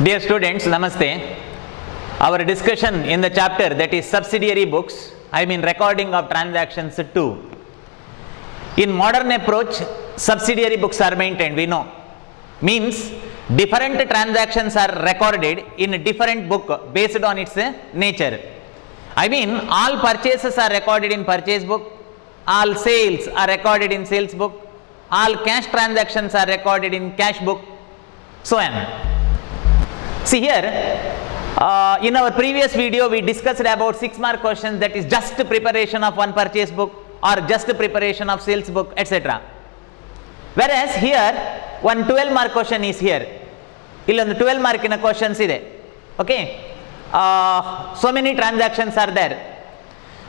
Dear students, Namaste. Our discussion in the chapter that is subsidiary books, I mean recording of transactions 2. In modern approach, subsidiary books are maintained, we know. Means different transactions are recorded in a different book based on its nature. I mean all purchases are recorded in purchase book, all sales are recorded in sales book, all cash transactions are recorded in cash book, so on. See here, in our previous video we discussed about 6 mark questions, that is just preparation of one purchase book or just preparation of sales book, etc. Whereas here one 12 mark question is here. Illondu 12 mark in a questions ide. Okay. So many transactions are there,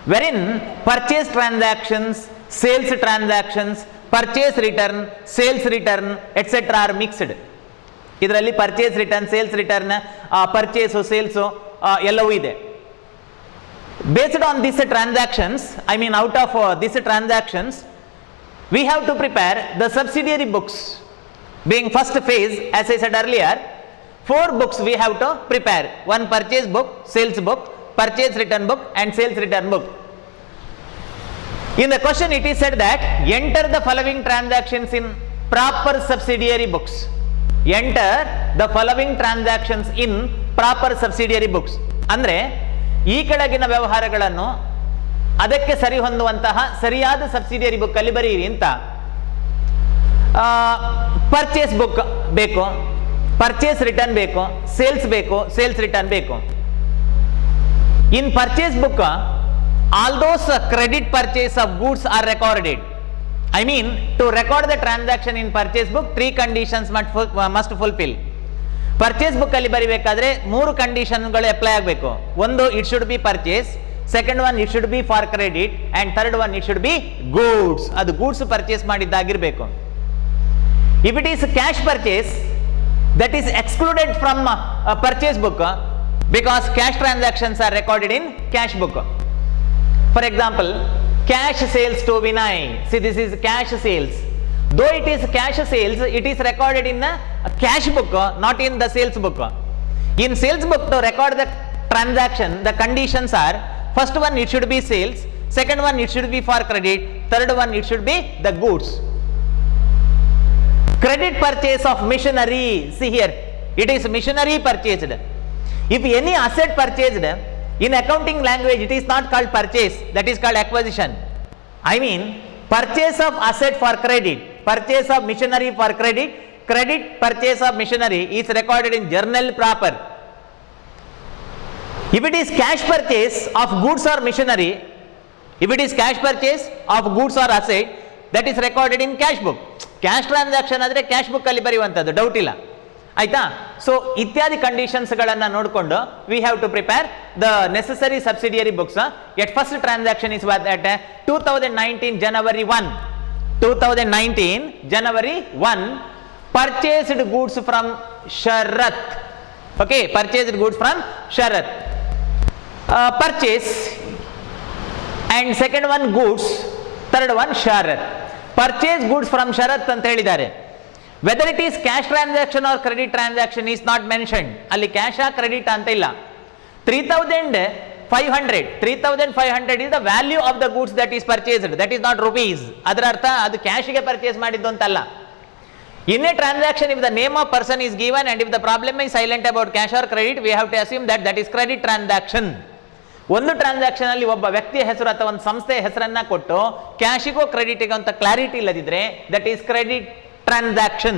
wherein purchase transactions, sales transactions, purchase return, sales return, etc. are mixed. ಇದರಲ್ಲಿ purchase return, sales return, purchase, sales ಎಲ್ಲವೂ ಇದೆ. Based on this transactions, I mean out of this transactions, we have to prepare the subsidiary books. Being first phase, as I said earlier, 4 books we have to prepare. One purchase book, sales book, purchase return book and sales return book. In the question it is said that enter the following transactions in proper subsidiary books. Enter the following transactions in proper subsidiary books. ಅಂದರೆ ಈ ಕೆಳಗಿನ ವ್ಯವಹಾರಗಳನ್ನು ಅದಕ್ಕೆ ಸರಿ ಹೊಂದುವಂತಹ ಸರಿಯಾದ subsidiary book ಅಲ್ಲಿ ಬರೆಯಿರಿ ಅಂತ. ಪರ್ಚೇಸ್ ಬುಕ್ ಬೇಕು, ಪರ್ಚೇಸ್ ರಿಟರ್ನ್ ಬೇಕು, ಸೇಲ್ಸ್ ಬೇಕು, ಸೇಲ್ಸ್ ರಿಟರ್ನ್ ಬೇಕು. In purchase book all those credit purchase of goods are recorded. I mean, to record the transaction in purchase book, 3 conditions must fulfill. Purchase book ಅಲ್ಲಿ ಬರಿಬೇಕಾದ್ರೆ 3 ಕಂಡೀಷನ್ಗಳು apply ಆಗಬೇಕು. ಒಂದು, it should be purchase, second one it should be for credit, and third one it should be goods. ಅದು goods purchase ಮಾಡಿದ್ದಾಗಿರಬೇಕು. If it is cash purchase, that is excluded from purchase book because cash transactions are recorded in cash book. For example, cash sales to Vinay. See, this is cash sales. Though it is cash sales, it is recorded in a cash book, not in the sales book. In sales book, to record the transaction, the conditions are: first one it should be sales, second one it should be for credit, third one it should be the goods. Credit purchase of machinery. See here, it is machinery purchased. If any asset purchased, in accounting language it is not called purchase, that is called acquisition. I mean, purchase of asset for credit, purchase of machinery for credit, credit purchase of machinery is recorded in journal proper. If it is cash purchase of goods or machinery, if it is cash purchase of goods or asset, that is recorded in cash book. Cash transaction ಆದರೆ cash book ಅಲ್ಲಿ ಬರೆಯುವಂಥದ್ದು, doubt ಇಲ್ಲ ಆಯ್ತಾ. So ಇತ್ಯಾದಿ conditions ಗಳನ್ನ ನೋಡಿಕೊಂಡು we have to prepare the necessary subsidiary books. At first transaction is at 2019 January 1. 2019 January 1, purchased goods from Sharath. Okay, purchased goods from Sharath. Purchase and second one goods, third one Sharath. Purchase goods from Sharath ಅಂತ ಹೇಳಿದ್ದಾರೆ. Whether it is cash transaction or credit transaction is not mentioned. ಅಲ್ಲಿ cash credit ಅಂತ ಇಲ್ಲ. 3,500 is the value of the goods that is purchased, that is not rupees. ಅದರ ಅರ್ಥ ಅದು ಕ್ಯಾಶ್ಗೆ purchase ಮಾಡಿದ್ದು ಅಂತಲ್ಲ. In a transaction, if the name of person is given and if the problem is silent about cash or credit, we have to assume that that is credit transaction. ಒಂದು transaction ಅಲ್ಲಿ ಒಬ್ಬ ವ್ಯಕ್ತಿಯ ಹೆಸರು ಅಥವಾ ಒಂದು ಸಂಸ್ಥೆಯ ಹೆಸರನ್ನ ಕೊಟ್ಟು ಕ್ಯಾಶಿಗೋ ಕ್ರೆಡಿಟಿಗೋ ಅಂತ ಕ್ಲಾರಿಟಿ ಇಲ್ಲದಿದ್ರೆ ದಟ್ ಈಸ್ ಕ್ರೆಡಿಟ್ transaction.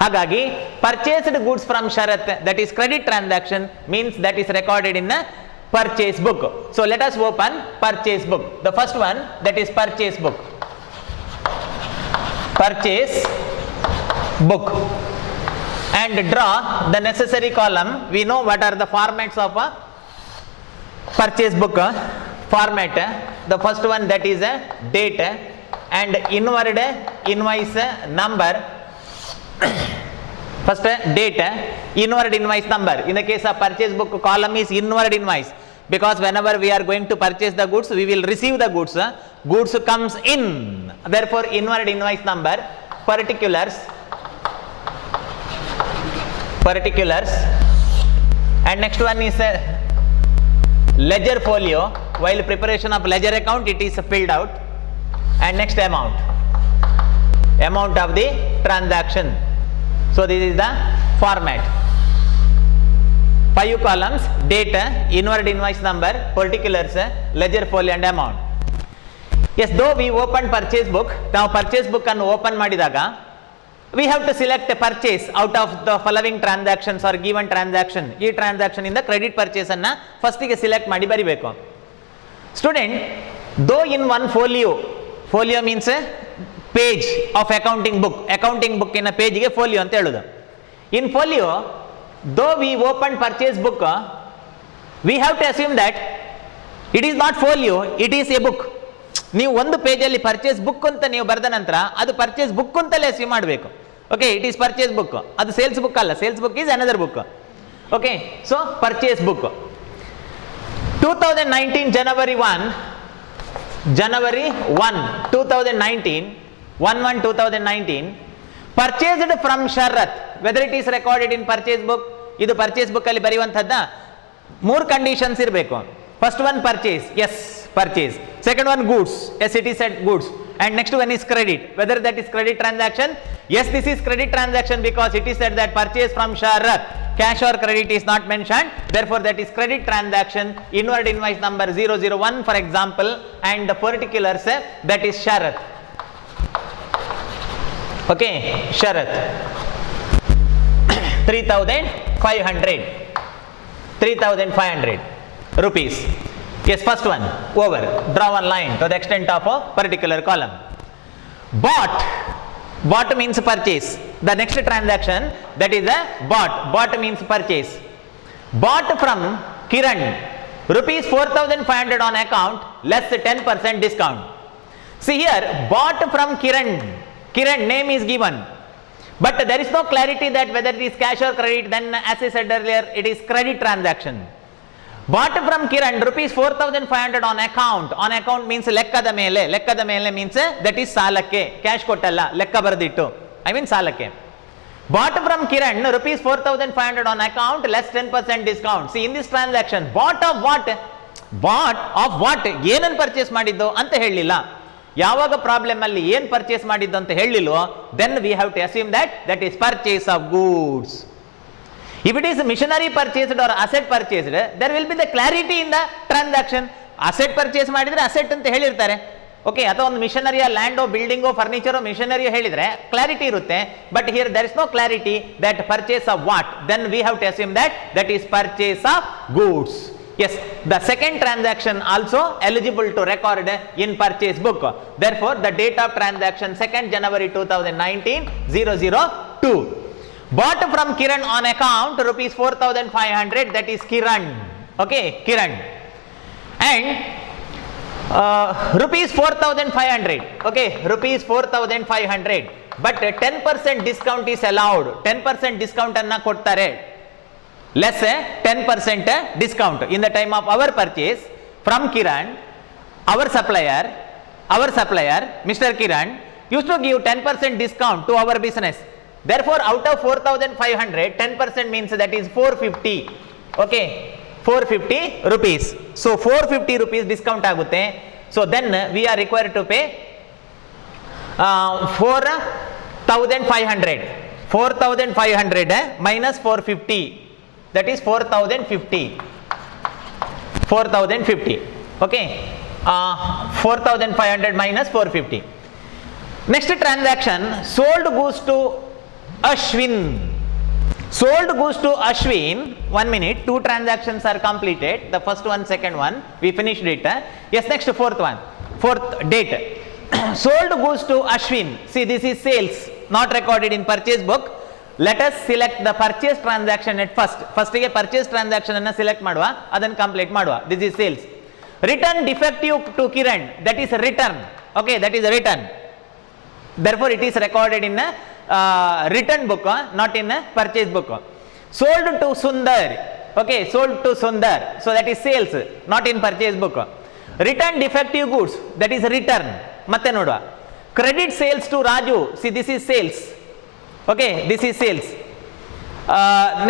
ಹಾಗಾಗಿ purchased goods from Sharath, that is credit transaction, means that is recorded in a purchase book. So let us open purchase book. The first one, that is purchase book. Purchase book, and draw the necessary column. We know what are the formats of a purchase book format. The first one, that is a date and inward invoice number. First date, inward invoice number. In the case of purchase book, column is inward invoice, because whenever we are going to purchase the goods, we will receive the goods. Goods comes in, therefore inward invoice number. Particulars, particulars, and next one is ledger folio. While preparation of ledger account, it is filled out, and next amount of the transaction. So this is the format. 5 columns: date, inward invoice number, particulars, ledger folio and amount. Yes, though we opened purchase book, now purchase book and open ಮಾಡಿದಾಗ we have to select a purchase out of the following transactions or given transaction. ಈ transaction ಇಂದ credit purchase ಅನ್ನ first ಗೆ select ಮಾಡಿ ಬರಿಬೇಕು. Student, though in one folio means a page of accounting book in a page ಗೆ folio ಅಂತ ಹೇಳುದು. In folio, though we opened purchase book, we have to assume that it is not folio, it is a book. ನೀವು ಒಂದು ಪೇಜಲ್ಲಿ purchase book ಅಂತ ನೀವು ಬರೆದ ನಂತರ ಅದು ಪರ್ಚೇಸ್ ಬುಕ್ ಅಂತಲೇ ಅಸ್ಯೂಮ್ ಮಾಡಬೇಕು. Okay, it is purchase book, ಅದು ಸೇಲ್ಸ್ ಬುಕ್ ಅಲ್ಲ. Sales book is another book. Okay, so purchase book 2019 January 1 2019 purchased from Sharath. Whether it is recorded in purchase book, ಇದು ಪರ್ಚೇಸ್ ಬುಕ್ ಅಲ್ಲಿ ಬರೆಯುವಂತಹದ್ದ 3 conditions ಇರಬೇಕು. First one purchase, yes, purchase. Second one goods, yes, it is said goods. And next one is credit, whether that is credit transaction. Yes, this is credit transaction because it is said that purchase from Sharath, cash or credit is not mentioned, therefore that is credit transaction. Inward invoice number 001 for example, and the particulars, that is Sharath. Okay, Sharath 3,500 rupees. Yes, first one over, draw one line to the extent of a particular column. Bought means purchase. The next transaction, that is a bought means purchase. Bought from Kiran, rupees 4,500 on account, less 10% discount. See here, bought from Kiran name is given, but there is no clarity that whether it is cash or credit. Then as I said earlier, it is credit transaction. Bought from Kiran, rupees 4,500 on account means ಲೆಕ್ಕದ ಮೇಲೆ means that is ಸಾಲಕ್ಕೆ, cash ಕೊಟ್ಟಲ್ಲ, ಲೆಕ್ಕ ಬರೆದಿಟ್ಟು, I mean ಸಾಲಕ್ಕೆ. Bought from Kiran, rupees 4,500 on account, less 10% discount. See, in this transaction, bought of what, ಏನನ್ನು purchase ಮಾಡಿದ್ದು ಅಂತ ಹೇಳಲಿಲ್ಲ. ಯಾವಾಗ ಪ್ರಾಬ್ಲಮ್ ಅಲ್ಲಿ ಏನು ಪರ್ಚೇಸ್ ಮಾಡಿದ್ದು ಅಂತ ಹೇಳಿಲ್ವೋ, then we have to assume that is purchase of goods. If it is machinery purchased or asset purchased, there will be the clarity in the transaction. Asset purchase ಮಾಡಿದ್ರೆ asset ಅಂತ ಹೇಳಿರ್ತಾರೆ. Okay, ಅಥವಾ ಒಂದು ಮಿಷನರಿಯ ಲ್ಯಾಂಡೋ, ಬಿಲ್ಡಿಂಗೋ, ಫರ್ನಿಚರೋ, ಮಿಷನರಿಯೋ ಹೇಳಿದ್ರೆ clarity ಇರುತ್ತೆ. But here there is no clarity that purchase of what. Then we have to assume that is purchase of goods. Yes, the second transaction also eligible to record in purchase book. Therefore, the date of transaction 2nd January 2019 002. Bought from Kiran on account, rupees 4,500, that is Kiran. Okay, Kiran. And rupees 4,500. Okay, rupees 4,500. But 10% discount is allowed. 10% discount anna kottare. Less 10% discount in the time of our purchase from Kiran. Our supplier, Mr. Kiran, used to give 10% discount to our business. Therefore, out of 4,500, 10% means that is 450. Okay, 450 rupees. So 450 rupees discount agutte. So then we are required to pay 4,500. 4,500 minus 450, that is 4,050. 4,050. Okay, 4,500 minus 450. Next transaction, sold goods to Ashwin. Sold goods to Ashwin. 1 minute, 2 transactions are completed. The first one, second one, we finished it. Yes, next fourth one, fourth date. Sold goods to Ashwin. See, this is sales, not recorded in purchase book. Let us select the purchase transaction at first. First ಗೆ purchase transaction ಅನ್ನು select ಮಾಡುವ, ಅದನ್ನು complete ಮಾಡುವ. This is sales. Return defective to Kiran, that is return. Okay, that is return. Therefore, it is recorded in a return book, not in a purchase book. Sold to Sundar. Okay, sold to Sundar. So that is sales, not in purchase book. Return defective goods, that is return. ಮತ್ತೆ ನೋಡುವ. Credit sales to Raju. See, this is sales. Okay, this is sales.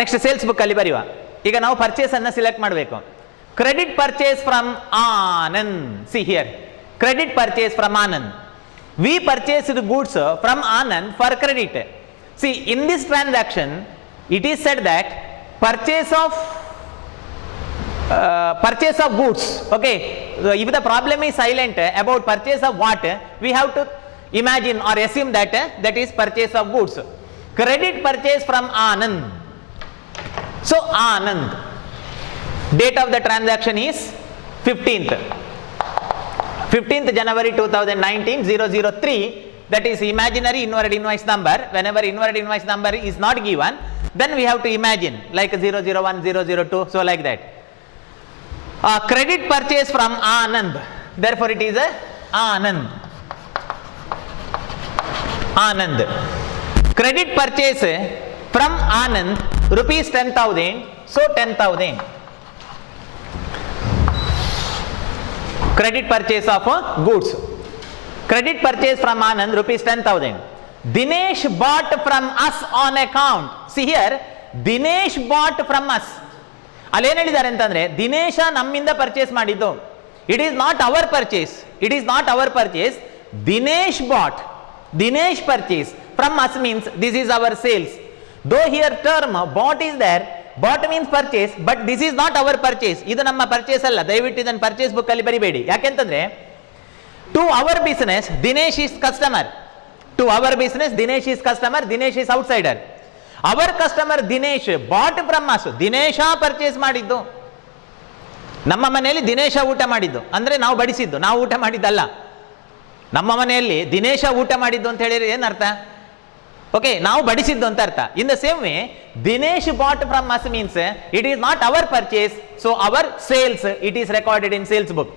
Next sales book ಅಲ್ಲಿ ಬರೆಯುವ. ಈಗ ನಾವು purchase ಅನ್ನ select ಮಾಡಬೇಕು. Credit purchase from Anand. See here, credit purchase from Anand. We purchased goods from Anand for credit. See in this transaction it is said that purchase of goods. Okay, if the problem is silent about purchase of what, we have to imagine or assume that that is purchase of goods. Credit purchase from Anand. So Anand, date of the transaction is 15th January 2019, 003. That is imaginary inward invoice number. Whenever inward invoice number is not given, then we have to imagine like 001, 002, so like that. Credit purchase from Anand, therefore it is a Anand. Anand. Credit purchase from Anand rupees 10,000, so 10,000. Credit purchase of goods. Credit purchase from Anand rupees 10,000. Dinesh bought from us on account. See here, Dinesh bought from us. ಅಲ್ಲಿ ಏನು ಹೇಳಿದ್ದಾರೆ ಅಂತಂದ್ರೆ, ದಿನೇಶ ನಮ್ಮಿಂದ purchase ಮಾಡಿದ್ದು. It is not our purchase. It is not our purchase. Dinesh bought, Dinesh purchase from us means this is our sales. Though here term bought is there, bought means purchase, but this is not our purchase. ಇದು ನಮ್ಮ purchase ಅಲ್ಲ. ದಯವಿಟ್ಟು ಇದನ್ನು purchase book ಅಲ್ಲಿ ಬರಿಬೇಡಿ. ಯಾಕೆಂತಂದ್ರೆ to our business Dinesh is customer. To our business, Dinesh is customer, Dinesh is outsider. Our customer Dinesh bought from us. Dinesh purchase ಮಾಡಿದ್ದು. ನಮ್ಮ ಮನೆಯಲ್ಲಿ ದಿನೇಶ ಊಟ ಮಾಡಿದ್ದು ಅಂದ್ರೆ ನಾವು ಬಡಿಸಿದ್ದು, ನಾವು ಊಟ ಮಾಡಿದ್ದಲ್ಲ. ನಮ್ಮ ಮನೆಯಲ್ಲಿ ದಿನೇಶ ಊಟ ಮಾಡಿದ್ದು ಅಂತ ಹೇಳಿದ್ರೆ ಏನರ್ಥ? ಓಕೆ, ನಾವು ಬಡಿಸಿದ್ದು ಅಂತ ಅರ್ಥ. In the same way Dinesh bought from us means it is not our purchase, so our sales it is recorded in sales book.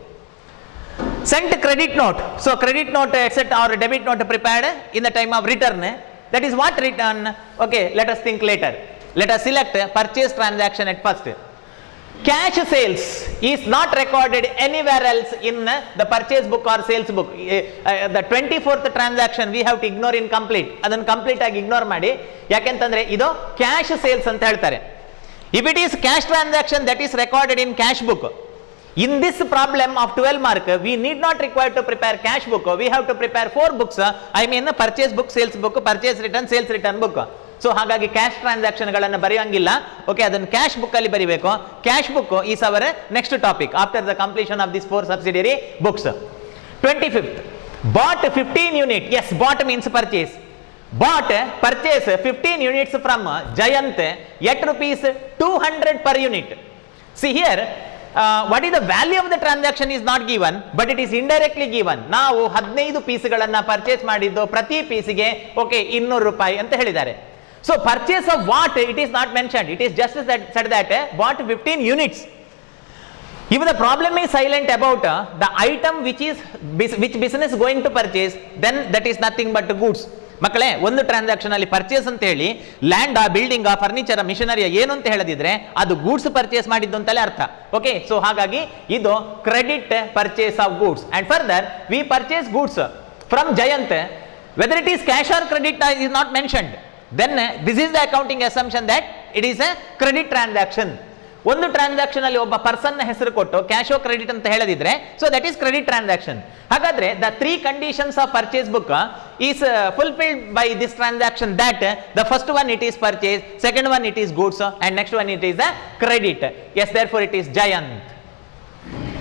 Sent credit note. So credit note etc. or debit note prepared in the time of return. That is what return. Okay, let us think later. Let us select purchase transaction at first. Cash sales is not recorded anywhere else in the purchase book or sales book. The 24th transaction we have to ignore incomplete. ಅದನ್ನು complete ಆಗಿ ignore ಮಾಡಿ. ಯಾಕೆಂತಂದ್ರೆ ಇದು cash sales ಅಂತ ಹೇಳ್ತಾರೆ. If it is cash transaction that is recorded in cash book, in this problem of 12 mark, we need not require to prepare cash book. We have to prepare 4 books. I mean purchase book, sales book, purchase return, sales return book. So ಹಾಗಾಗಿ cash transaction ಗಳನ್ನು ಬರೆಯಂಗಿಲ್ಲ. Okay, ಅದನ್ನು cash book ಅಲ್ಲಿ ಬರಿಬೇಕು. Cash book is our next topic after the completion of this 4 subsidiary books. 25th, bought 15 unit. Yes, bought means purchase. Bought, purchase 15 units from Jayant at rupees 200 per unit. See here, what is the value of the transaction is not given, but it is indirectly given. ನಾವು 15 ಪೀಸ್ಗಳನ್ನು purchase ಮಾಡಿದ್ದು, ಪ್ರತಿ ಪೀಸಿಗೆ okay 200 ರೂಪಾಯಿ ಅಂತ ಹೇಳಿದ್ದಾರೆ. So purchase of what it is not mentioned. It is just said that bought 15 units. If the problem is silent about the item which business going to purchase, then that is nothing but goods. ಮಕ್ಕಳೇ, ಒಂದು transaction ಅಲ್ಲಿ purchase ಅಂತ ಹೇಳಿ land, building, furniture, missionary ಏನು ಅಂತ ಹೇಳದಿದ್ರೆ ಅದು goods purchase ಮಾಡಿದ್ದು ಅಂತಲೇ ಅರ್ಥ. ಓಕೆ, ಸೊ ಹಾಗಾಗಿ ಇದು credit purchase of goods. And further we purchase goods from Jayant, whether it is cash or credit is not mentioned, then this is the accounting assumption that it is a credit transaction. ಒಂದು transaction ಅಲ್ಲಿ ಒಬ್ಬ person ಹೆಸರು ಕೊಟ್ಟು ಕ್ಯಾಶೋ credit ಅಂತ ಹೇಳದಿದ್ರೆ, so that is credit transaction. ಹಾಗಾದ್ರೆ the 3 conditions of purchase book is fulfilled by this transaction. That the first one it is purchase, second one it is goods, and next one it is the credit. Yes, therefore it is Jayant.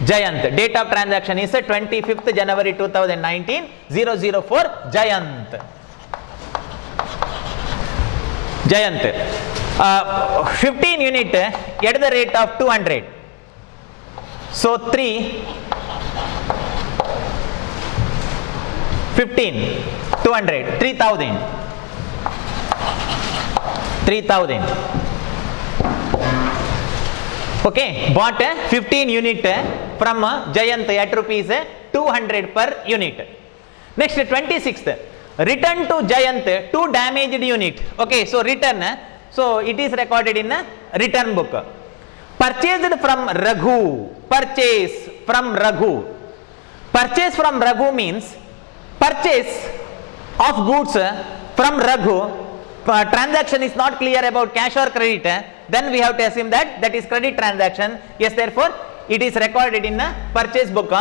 Jayant. Date of transaction is 25th January 2019, 004 Jayant. Jayant. 15 unit at the rate of 200. So 3, 15, 200, 3000. 3000. Okay, bought 15 unit from Jayant at rupees 200 per unit. Next 26th, return to Jayant 2 damaged unit. Okay, so return, so it is recorded in a return book. Purchased from Raghu. Purchase from Raghu. Purchase from Raghu means purchase of goods from Raghu transaction is not clear about cash or credit, then we have to assume that that is credit transaction. Yes, therefore it is recorded in the purchase book.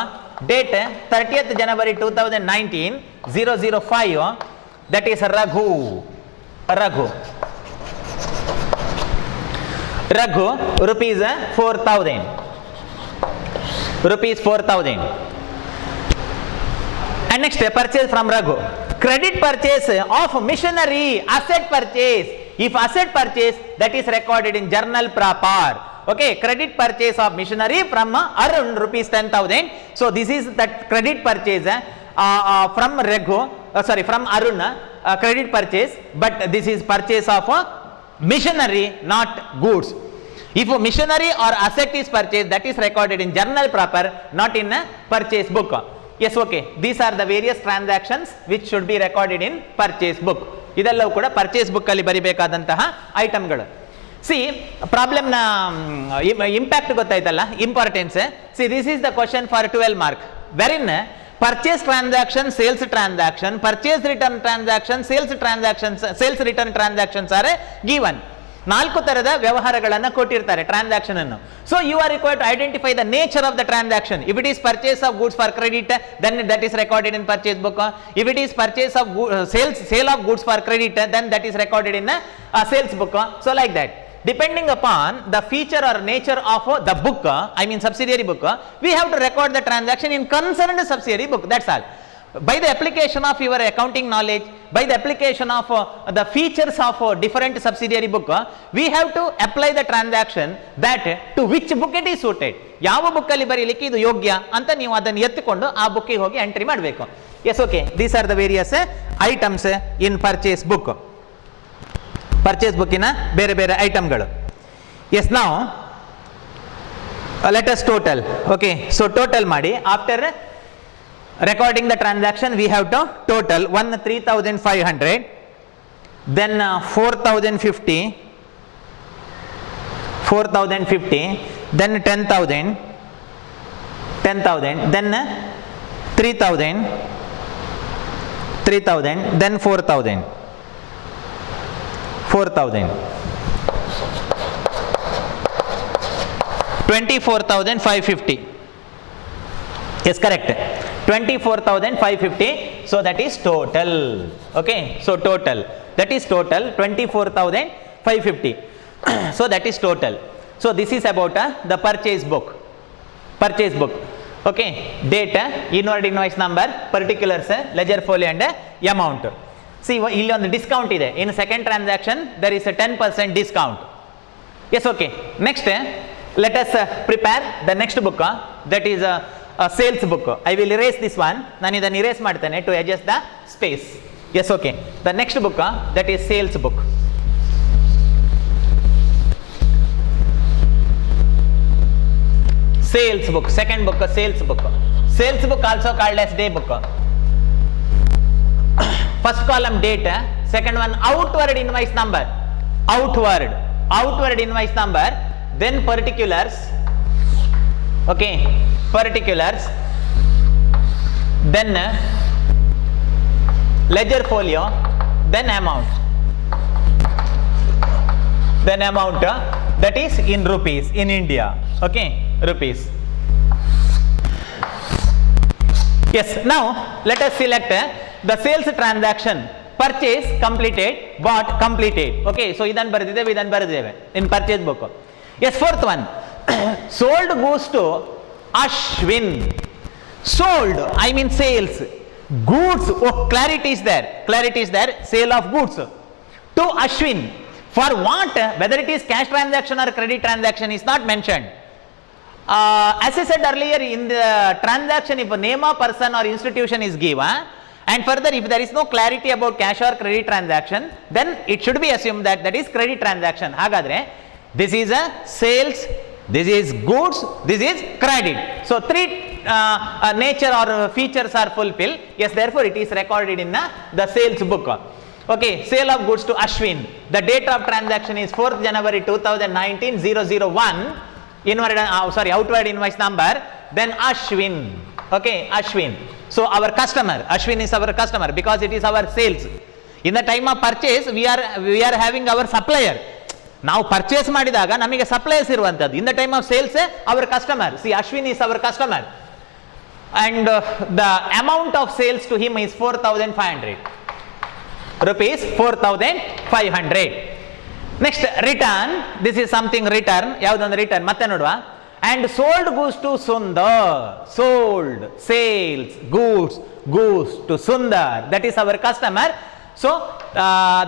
Date 30th January 2019, 005, that is Raghu, rupees 4,000, and next purchase from Raghu. Credit purchase of machinery, asset purchase. If asset purchase, that is recorded in journal proper. Okay, credit purchase of machinery from Arun, rupees 10,000. So this is that credit purchase from Raghu, from Arun, credit purchase, but this is purchase of machinery, not goods. If a machinery or asset is purchased, that is recorded in journal proper, not in a purchase book. Yes, okay. These are the various transactions which should be recorded in purchase book. ಇದೆಲ್ಲವೂ ಕೂಡ purchase book ಅಲ್ಲಿ ಬರಿಬೇಕಾದಂತಹ ಐಟಮ್ಗಳು. See problem ನ impact ಗೊತ್ತಾಯ್ತಲ್ಲ, importance. See this is the question for 12 mark, wherein purchase transaction, sales transaction, purchase return transaction, sales return transactions are given. 4 ತರದ ವ್ಯವಹಾರಗಳನ್ನು ಕೊಟ್ಟಿರ್ತಾರೆ ಟ್ರಾನ್ಸಾಕ್ಷನ್ ಅನ್ನು. So you are required to identify the nature of the transaction. If it is purchase of goods for credit, then that is recorded in purchase book. If it is purchase of sale of goods for credit, then that is recorded in sales book. So like that, depending upon the feature or nature of the book, I mean subsidiary book, we have to record the transaction in concerned subsidiary book. That's all. By the application of your accounting knowledge, by the application of the features of different subsidiary book, we have to apply the transaction that to which book it is suited. ಯಾವ book ಅಲ್ಲಿ ಬರೀಲಿಕ್ಕೆ ಇದು ಯೋಗ್ಯ ಅಂತ ನೀವು ಅದನ್ನು ಎತ್ತಿಕೊಂಡು ಆ ಬುಕ್ಕಿಗೆ ಹೋಗಿ ಎಂಟ್ರಿ ಮಾಡಬೇಕು. Yes, okay. These are the various items in purchase book. Purchase ಬುಕ್ಕಿನ ಬೇರೆ ಬೇರೆ ಐಟಮ್ಗಳು. ಎಸ್, ನಾವು let us total. Okay, so total ಮಾಡಿ. After recording the transaction, we have to total 3,500, then 4,050, then 10,000, then 3,000, then 4,000, 24,550. Yes, correct. 24,550. So that is total. Okay, so total, that is total 24,550. So that is total. So this is about the purchase book. Okay, date, inward invoice number, particulars, ledger folio and amount. See, ಇಲ್ಲಿ ಒಂದು discount ಇದೆ. In second transaction there is a 10% discount. Yes, okay. Next, let us prepare the next book, that is sales book. I will erase this one. ನಾನು ಇದನ್ನು erase ಮಾಡ್ತೇನೆ to adjust the space. Yes, okay. The next book, that is sales book. Sales book, second book, sales book. Sales book also called as day book. First column date, second one outward invoice number, outward invoice number, then particulars. Okay, particulars, then ledger folio, then amount, that is in rupees in India. Okay, rupees. Yes, now let us select the sales transaction. Purchase completed, bought completed. Okay, so idan baradideve in purchase book. Yes, fourth one. Sold goes to Ashwin. Sold, I mean sales. Goods, oh, clarity is there, sale of goods to Ashwin. For what? Whether it is cash transaction or credit transaction is not mentioned. As I said earlier, in the transaction, if a name of person or institution is given, and further if there is no clarity about cash or credit transaction, then it should be assumed that that is credit transaction. Hagadre, this is a sales, this is goods, this is credit. So three nature or features are fulfilled. Yes, therefore it is recorded in the sales book. Okay, sale of goods to Ashwin. The date of transaction is 4th January 2019, 001. Outward invoice number, then Ashwin. Okay, Ashwin. So our customer, Ashwin is our customer because it is our sales. In the time of purchase we are having our supplier. ನಾವು purchase ಮಾಡಿದಾಗ ನಮಗೆ suppliers ಇರುವಂತದ್ದು. In the time of sales our customer. See Ashwin is our customer and the amount of sales to him is 4,500 rupees, 4,500. Next, return. This is something return. ಯಾವ್ದೊಂದು return ಮತ್ತೆ ನೋಡುವ. And sold goods to Sundar. Sold, sales, goods to Sundar. That is our customer. So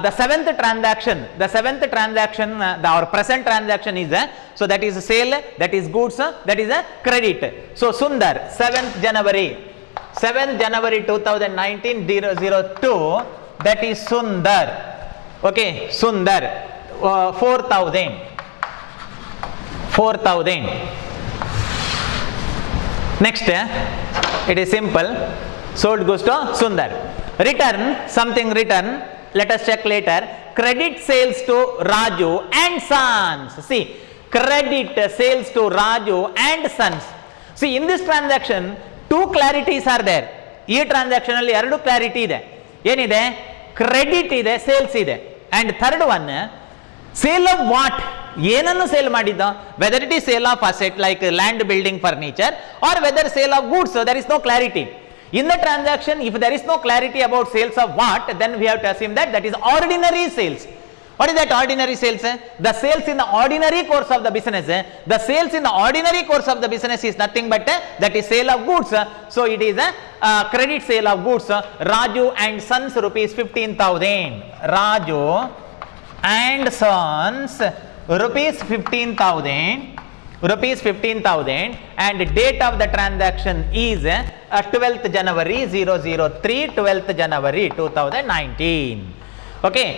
the seventh transaction, our present transaction is so that is sale, that is goods, that is a credit. So Sundar, 7th January 2019 002, that is Sundar. Okay, Sundar, 4,000. Next, it is simple. Sold goods to Sundar. Return, something return, let us check later. Credit sales to Raju and Sons. See, credit sales to Raju and Sons. See, in this transaction, two clarities are there. ಈ transaction ಅಲ್ಲಿ ಎರಡು clarity ಇದೆ. ಏನಿದೆ? Credit ಇದೆ, sales ಇದೆ. And third one, sale of what? ಏನನ್ನು sale ಮಾಡಿದ್ದ? Whether it is sale of asset like land, building, furniture, or whether sale of goods, there is no clarity. In the transaction, if there is no clarity about sales of what, then we have to assume that is ordinary sales. What is that ordinary sales? The sales in the ordinary course of the business. The sales in the ordinary course of the business is nothing but that is sale of goods. So it is a credit sale of goods. Raju and Sons rupees 15,000. Raju and Sons rupees 15,000 and date of the transaction is 12th January 003, 12th January 2019. Okay.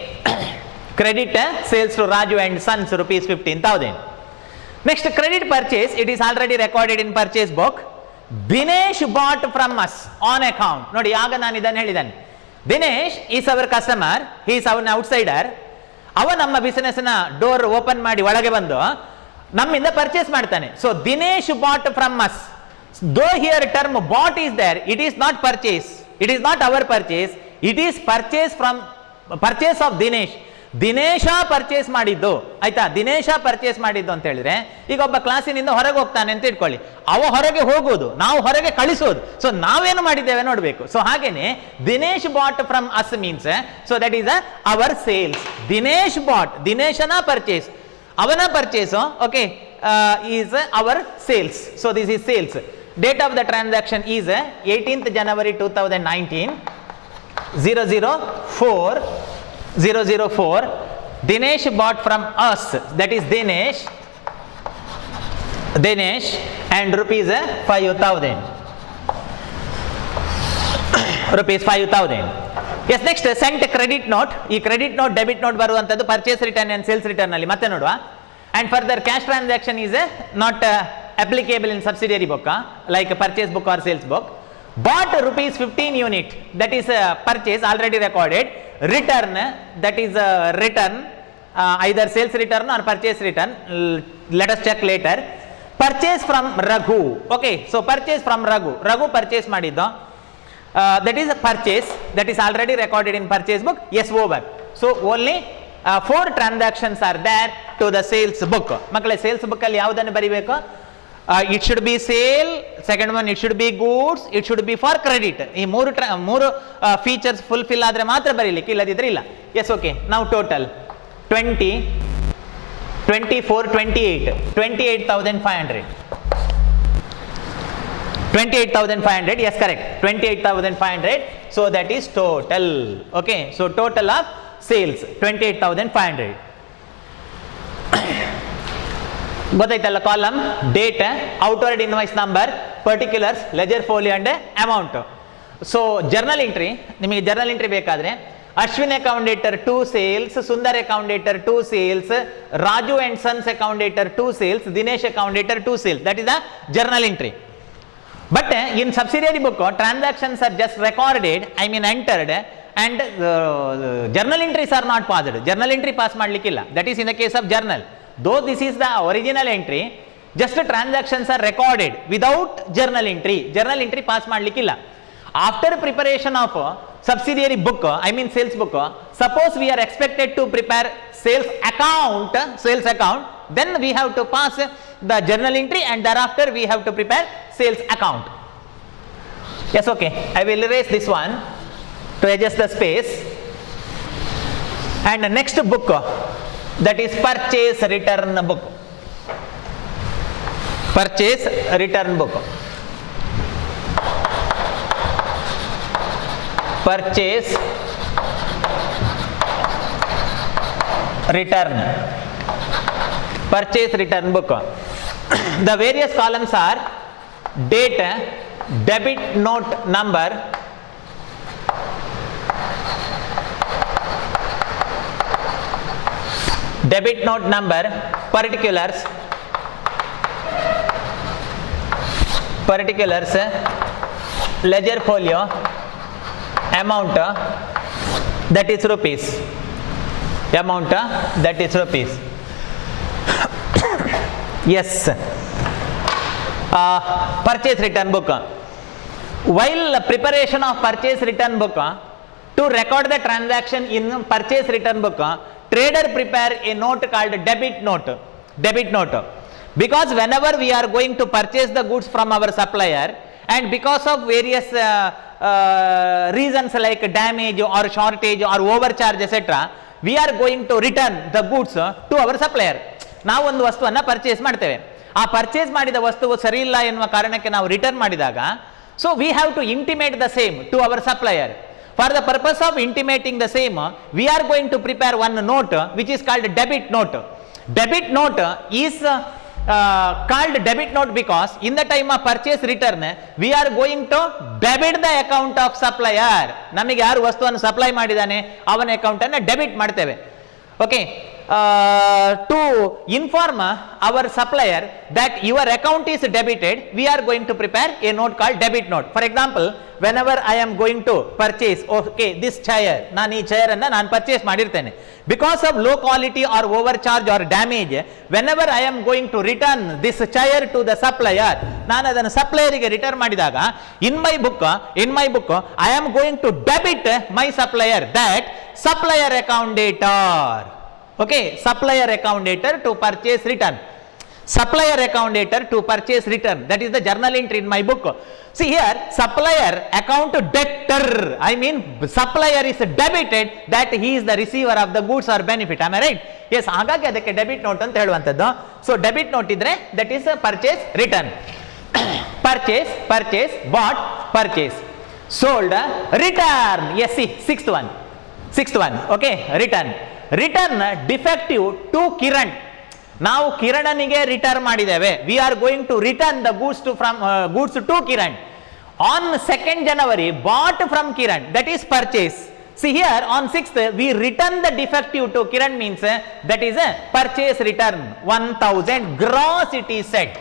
Credit sales to Raju and Sons rupees 15,000. Next, credit purchase, it is already recorded in purchase book. Dinesh bought from us on account. ನೋಡಿ, ಆಗ ನಾನು ಇದನ್ನು ಹೇಳಿದ್ದೇನೆ. Dinesh is our customer, he is ಅವನ್ outsider. ಅವ ನಮ್ಮ business ನ door open ಮಾಡಿ ಒಳಗೆ ಬಂದು ನಮ್ಮಿಂದ ಪರ್ಚೇಸ್ ಮಾಡ್ತಾನೆ. So Dinesh bought from us. Though here term bought is there, it is not purchase, it is not our purchase, it is purchase of Dinesh. ದಿನೇಶ ಪರ್ಚೇಸ್ ಮಾಡಿದ್ದು, ಆಯ್ತಾ? ದಿನೇಶ ಪರ್ಚೇಸ್ ಮಾಡಿದ್ದು ಅಂತ ಹೇಳಿದ್ರೆ, ಈಗ ಒಬ್ಬ ಕ್ಲಾಸಿನಿಂದ ಹೊರಗೆ ಹೋಗ್ತಾನೆ ಅಂತ ಇಟ್ಕೊಳ್ಳಿ, ಅವ ಹೊರಗೆ ಹೋಗುವುದು, ನಾವು ಹೊರಗೆ ಕಳಿಸೋದು. ಸೊ ನಾವೇನು ಮಾಡಿದ್ದೇವೆ ನೋಡಬೇಕು. ಸೊ ಹಾಗೇನೆ Dinesh bought from us means, so that is our sales. Dinesh bought, ದಿನೇಶನ ಪರ್ಚೇಸ್, ಅವನ purchase, okay, is our sales. So this is sales. Date of the transaction is 18th January 2019 004. Dinesh bought from us, that is Dinesh and rupees 5,000. rupees 5,000. Yes, next sent credit note. ಈ credit note, debit note ಬರುವಂತದ್ದು purchase return and sales return ಅಲ್ಲಿ ಮತ್ತೆ ನೋಡುವ. And further cash transaction is not applicable in subsidiary book like purchase book or sales book. Bought rupees 15 unit, that is purchase already recorded. Return, that is return, either sales return or purchase return, let us check later. Purchase from Raghu, okay, so purchase from Raghu purchase ಮಾಡಿದ್ದು, that is a purchase, that is already recorded in purchase book. Yes, over. So only 4 transactions are there to the sales book. ಮಕ್ಕಳೇ, sales book ಅಲ್ಲಿ ಯಾವುದನ್ನು ಬರಿಬೇಕು? It should be sale, second one it should be goods, it should be for credit. ಈ ಮೂರು features fulfil ಆದ್ರೆ ಮಾತ್ರ ಬರೀಲಿಕ್ಕೆ, ಇಲ್ಲದಿದ್ರೆ ಇಲ್ಲ. Yes, okay. ನಾವು total 20, 24, 28, 28,500. 28,500, yes, correct. 28,500. So that is total. Okay, so total of sales 28,500. ಗೊತ್ತಾಯ್ತಲ್ಲ? Column date, outward invoice number, particulars, leisure folio and amount. So journal entry, ನಿಮಗೆ ಜರ್ನಲ್ ಎಂಟ್ರಿ ಬೇಕಾದ್ರೆ Ashwin account debtor 2 sales, Sundar account debtor 2 sales, Raju and sons account debtor 2 sales, Dinesh account debtor 2 sales. That is the journal entry. But in subsidiary book, transactions are just recorded, I mean entered, and journal entries are not passed. Journal entry pass ಮಾಡಲಿಕ್ಕಿಲ್ಲ. That is in the case of journal. Though this is the original entry, just transactions are recorded without journal entry. Journal entry pass ಮಾಡಲಿಕ್ಕಿಲ್ಲ. After preparation of subsidiary book, I mean sales book, suppose we are expected to prepare sales account, then we have to pass the journal entry and thereafter we have to prepare sales account. Yes, okay. I will erase this one to adjust the space. And the next book, that is purchase return book. Purchase return book. Purchase return. Purchase return book. The various columns are date, debit note number, debit note number, particulars, ledger folio, amount, that is rupees, amount, that is rupees. Yes, purchase return book. While preparation of purchase return book, to record the transaction in purchase return book, trader prepare a note called debit note. Because whenever we are going to purchase the goods from our supplier, and because of various reasons like damage or shortage or overcharge etc., we are going to return the goods to our supplier. ನಾವು ಒಂದು ವಸ್ತುವನ್ನು purchase ಮಾಡ್ತೇವೆ, ಆ purchase ಮಾಡಿದ ವಸ್ತುವು ಸರಿ ಇಲ್ಲ ಎನ್ನುವ ಕಾರಣಕ್ಕೆ ನಾವು ರಿಟರ್ನ್ ಮಾಡಿದಾಗ, so we have to intimate the same to our supplier. For the purpose of intimating the same, we are going to prepare one note which is called debit note. Debit note is called debit note because in the time of purchase return we are going to debit the account of supplier. ನಮಗೆ ಯಾರು ವಸ್ತುವನ್ನು supply ಮಾಡಿದಾನೆ ಅವನ account ಅನ್ನು debit ಮಾಡ್ತೇವೆ. Okay, to inform our supplier that your account is debited, we are going to prepare a note called debit note. For example, whenever I am going to purchase, okay, this chair, ನಾನು ಈ chair ಅನ್ನು ನಾನು purchase ಮಾಡಿರ್ತೇನೆ, because of low quality or overcharge or damage, whenever I am going to return this chair to the supplier, ನಾನು ಅದನ್ನು supplierಗೆ return ಮಾಡಿದಾಗ, in my book I am going to debit my supplier that supplier account dater. Okay, supplier account dater to purchase return. Supplier account dater to purchase return. That is the journal entry in my book. See here, supplier account debtor. I mean, supplier is debited that he is the receiver of the goods or benefit. Am I right? Yes, ಹಾಗಾಗಿ ಅದಕ್ಕೆ debit note ಅಂತ ಹೇಳುವಂಥದ್ದು. So debit note ಇದ್ರೆ that is a purchase return. purchase, bought, purchase, sold, return. Yes, see, sixth one. Okay, return defective to Kiran. ನಾವು ಕಿರಣನಿಗೆ return ಮಾಡಿದ್ದೇವೆ. We are going to return the goods to Kiran. On 2nd January, bought from Kiran, that is purchase. See here, on 6th, we return the defective to Kiran means that is a purchase return. 1000 gross it is set.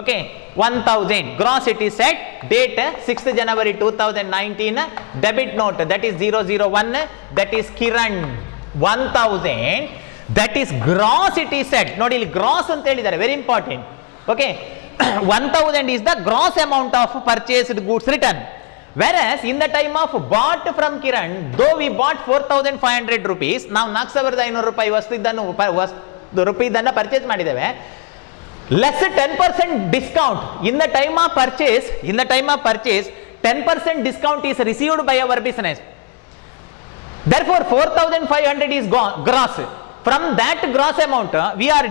Okay, 1000 gross it is set. Date 6th January 2019. Debit note, that is 001, that is Kiran. 1000, that is gross it is set. ನೋಡಿ ಇಲ್ಲಿ gross ಅಂತ ಹೇಳಿದ್ದಾರೆ, very important. Okay, 1000 is the gross amount of purchased goods return. Whereas in the time of bought from Kiran, though we bought 4500 rupees, ನಾವು 4500 ರೂಪಾಯಿ ವಸ್ತುವನ್ನು purchase ಮಾಡಿದ್ದೇವೆ, less 10% discount in the time of purchase, 10% discount is received by our business. Therefore 4500 is gross. From that gross amount we are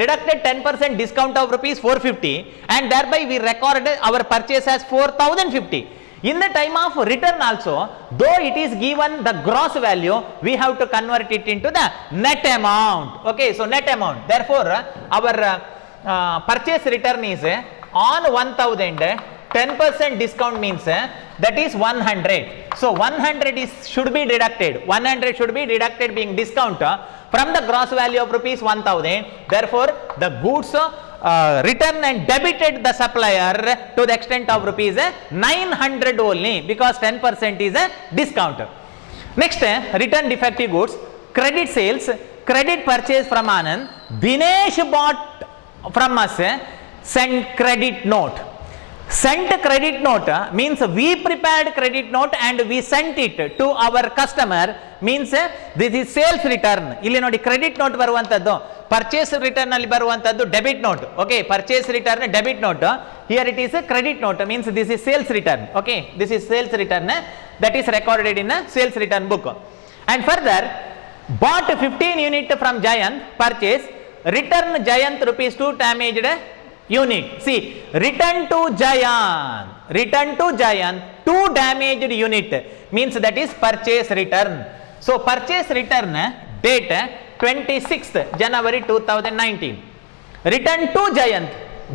deducted 10% discount of rupees 450 and thereby we recorded our purchase as 4050. In the time of return also, though it is given the gross value, we have to convert it into the net amount. Okay, so net amount. Therefore our purchase return is on 1000, 10% discount means that is 100. So 100 should be deducted. 100 should be deducted being discount from the gross value of rupees 1000. Therefore the goods returned and debited the supplier to the extent of rupees 900 only, because 10% is a discount. Next, return defective goods, credit sales, credit purchase from Anand, Dinesh bought from us, send credit note. Sent credit note means we prepared credit note and we sent it to our customer, means this is sales return. ಇಲ್ಲಿ ನೋಡಿ credit note ಬರುವಂತದ್ದು, purchase return ಅಲ್ಲಿ ಬರುವಂತದ್ದು debit note. Okay, purchase return debit note, here it is credit note, means this is sales return. Okay, this is sales return that is recorded in a sales return book. And further, bought 15 unit from Giant, purchase, return Giant rupees 2 damaged unit. See, return to Giant 2 damaged unit, means that is purchase return. So purchase return date 26th January 2019. Return to Giant,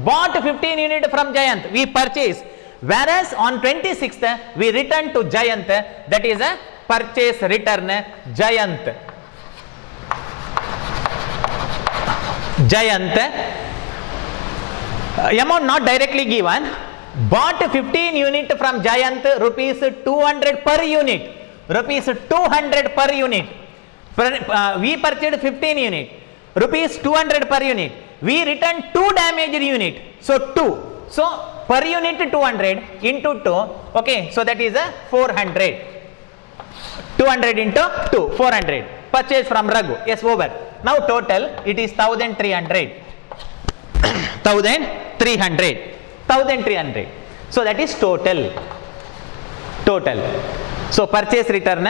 bought 15 unit from Giant, we purchase, whereas on 26th we return to Giant, that is a purchase return Giant. Amount not directly given. Bought 15 unit from Giant, rupees 200 per unit. Rupees 200 per unit. We purchased 15 unit. Rupees 200 per unit. We returned 2 damaged unit. So 2. So per unit 200 into 2. Okay, so that is a 400. 200 into 2, 400. Purchase from Raghu. Yes, over. Now total it is 1300. 1300. So that is total. So purchase return,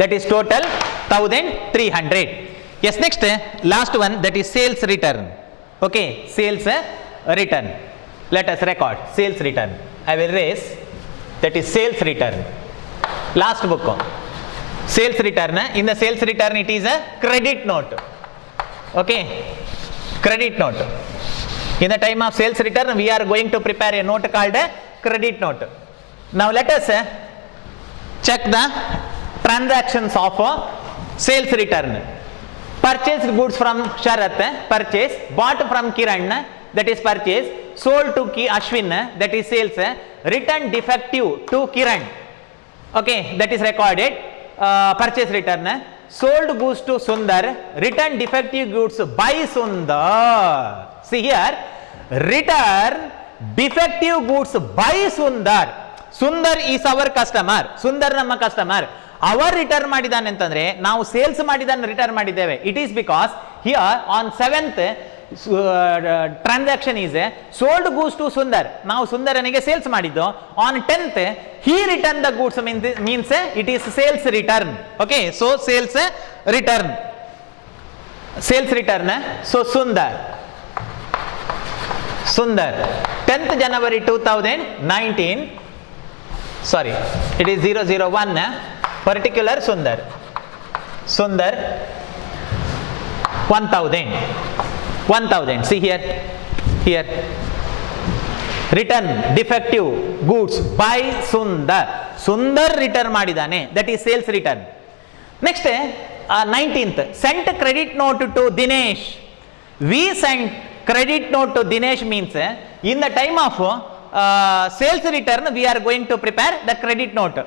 that is total 1300. Yes, next last one, that is sales return. Okay, sales return. Let us record sales return. I will raise, that is sales return. Last book, sales return. In the sales return it is a credit note. Okay, credit note. In the time of sales return we are going to prepare a note called a credit note. Now let us check the transactions of sales return. Purchased goods from Sharat, purchase. Bought from Kiran, that is purchase. Sold to Ashwin, that is sales. Return defective to Kiran, okay, that is recorded purchase return. Sold goods to Sundar, return defective goods by Sundar. See here, return defective goods by Sundar. Sundar is our customer. Sundar ನಮ್ಮ customer. Our return ಮಾಡಿದಾನೆ ಅಂತಂದ್ರೆ ನಾವು sales ಮಾಡಿದಾನೆ return ಮಾಡಿದ್ದೇವೆ. It is because here on 7th transaction is sold goods to Sundar. ನಾವು ಸುಂದರನಿಗೆ sales ಮಾಡಿದ್ದು. On 10th he returned the goods, means it is sales return. Okay, so sales return. So Sundar 10th January 2019, sorry, it is 001, particular Sundar 1000. See here, return defective goods by Sundar return ಮಾಡಿದಾನೆ, that is sales return. Next 19th, sent credit note to Dinesh. We sent credit note to Dinesh, means in the time of sales return we are going to prepare the credit note.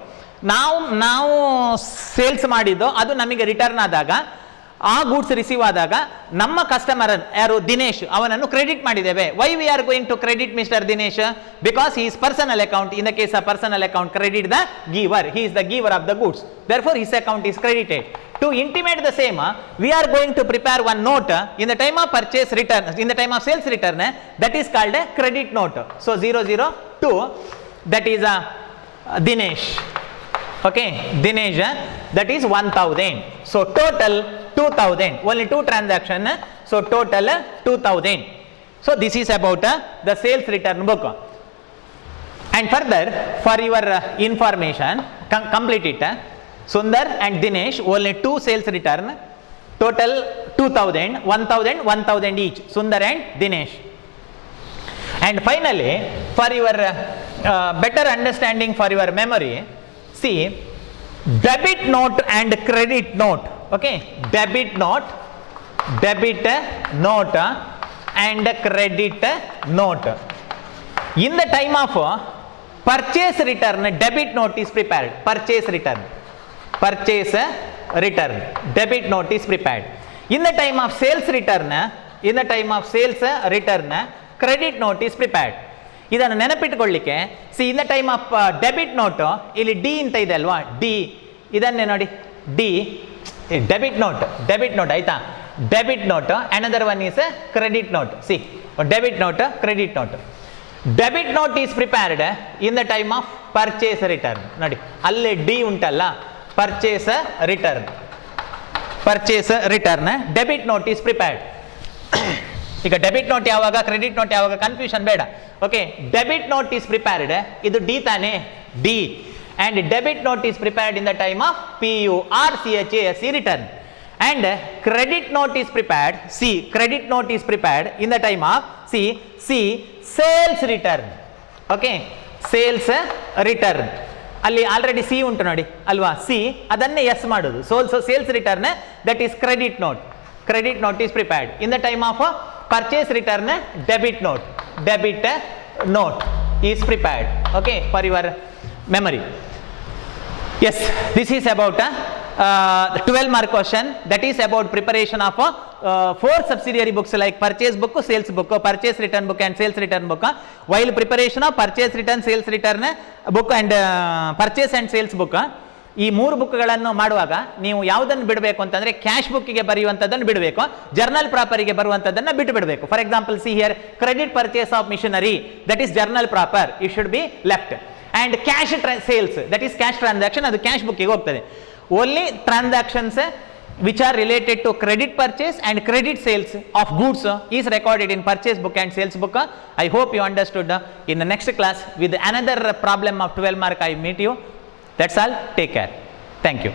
ನಾವು sales ಮಾಡಿದ್ದು ಅದು ನಮಗೆ return ಆದಾಗ, ಆ goods receive ಆದಾಗ ನಮ್ಮ customer ಯಾರು ದಿನೇಶ್ ಅವನನ್ನು ಕ್ರೆಡಿಟ್ ಮಾಡಿದ್ದೇವೆ. Why we are going to credit mister Dinesh? Because he is personal account. In the case of personal account, credit the giver. He is the giver of the goods, therefore his account is credited. To intimate the same, we are going to prepare one note in the time of purchase return, in the time of sales return, that is called a credit note. So 002, that is Dinesh. Okay, Dinesh, that is 1000. So total 2000, only 2 transaction, so total 2000. So this is about the sales return book. And further, for your information, complete it. Sundar and Dinesh, only 2 sales return, total 2000, 1000 each, Sundar and Dinesh. And finally, for your better understanding, for your memory, see, debit note and credit note. Okay, debit note and credit note. In the time of purchase return, debit note is prepared. Purchase return, debit note is prepared. In the time of sales return, credit note is prepared. ಇದನ್ನು ನೆನಪಿಟ್ಕೊಳ್ಳಿಕ್ಕೆ in the time of debit note ಇಲ್ಲಿ D ಅಂತ ಇದೆ ಅಲ್ವಾ, D ಇದನ್ನೇ ನೋಡಿ, D debit note ಆಯ್ತಾ, debit note. Another one is credit note. Debit note, credit note. Debit note is prepared in the time of purchase return. ನೋಡಿ ಅಲ್ಲೇ D ಉಂಟಲ್ಲ, purchase return, debit note is prepared. ಈಗ debit note ಯಾವಾಗ, credit note ಯಾವಾಗ, confusion ಬೇಡ. Okay, debit note is prepared, ಇದು D ತಾನೆ, D. And debit note is prepared in the time of PURCHASE return, and credit note is prepared, credit note is prepared in the time of sales return. Okay, sales return. ಅಲ್ಲಿ already C ಉಂಟು ನೋಡಿ ಅಲ್ವಾ, C ಅದನ್ನೇ S ಮಾಡೋದು. Sales return that is credit note is prepared in the time of purchase return. Debit note is prepared. Okay, for your memory. Yes, this is about the 12 mark question, that is about preparation of 4 subsidiary books like purchase book, sales book, purchase return book and sales return book. While preparation of purchase return, sales return book and purchase and sales book, ಈ 3 ಬುಕ್ಗಳನ್ನು ಮಾಡುವಾಗ ನೀವು ಯಾವುದನ್ನು ಬಿಡಬೇಕು ಅಂತಂದರೆ cash ಬುಕ್ಕಿಗೆ ಬರೆಯುವಂಥದ್ದನ್ನು ಬಿಡಬೇಕು, journal ಪ್ರಾಪರಿಗೆ ಬರುವಂಥದ್ದನ್ನು ಬಿಡಬೇಕು. For example, see here credit purchase of machinery, that is journal proper, it should be left. And cash sales, that is cash transaction, ಅದು ಕ್ಯಾಶ್ ಬುಕ್ಕಿಗೆ ಹೋಗ್ತದೆ. Only transactions which are related to credit purchase and credit sales of goods is recorded in purchase book and sales book. I hope you understood. In the next class with another problem of 12 mark I meet you. That's all. Take care. Thank you.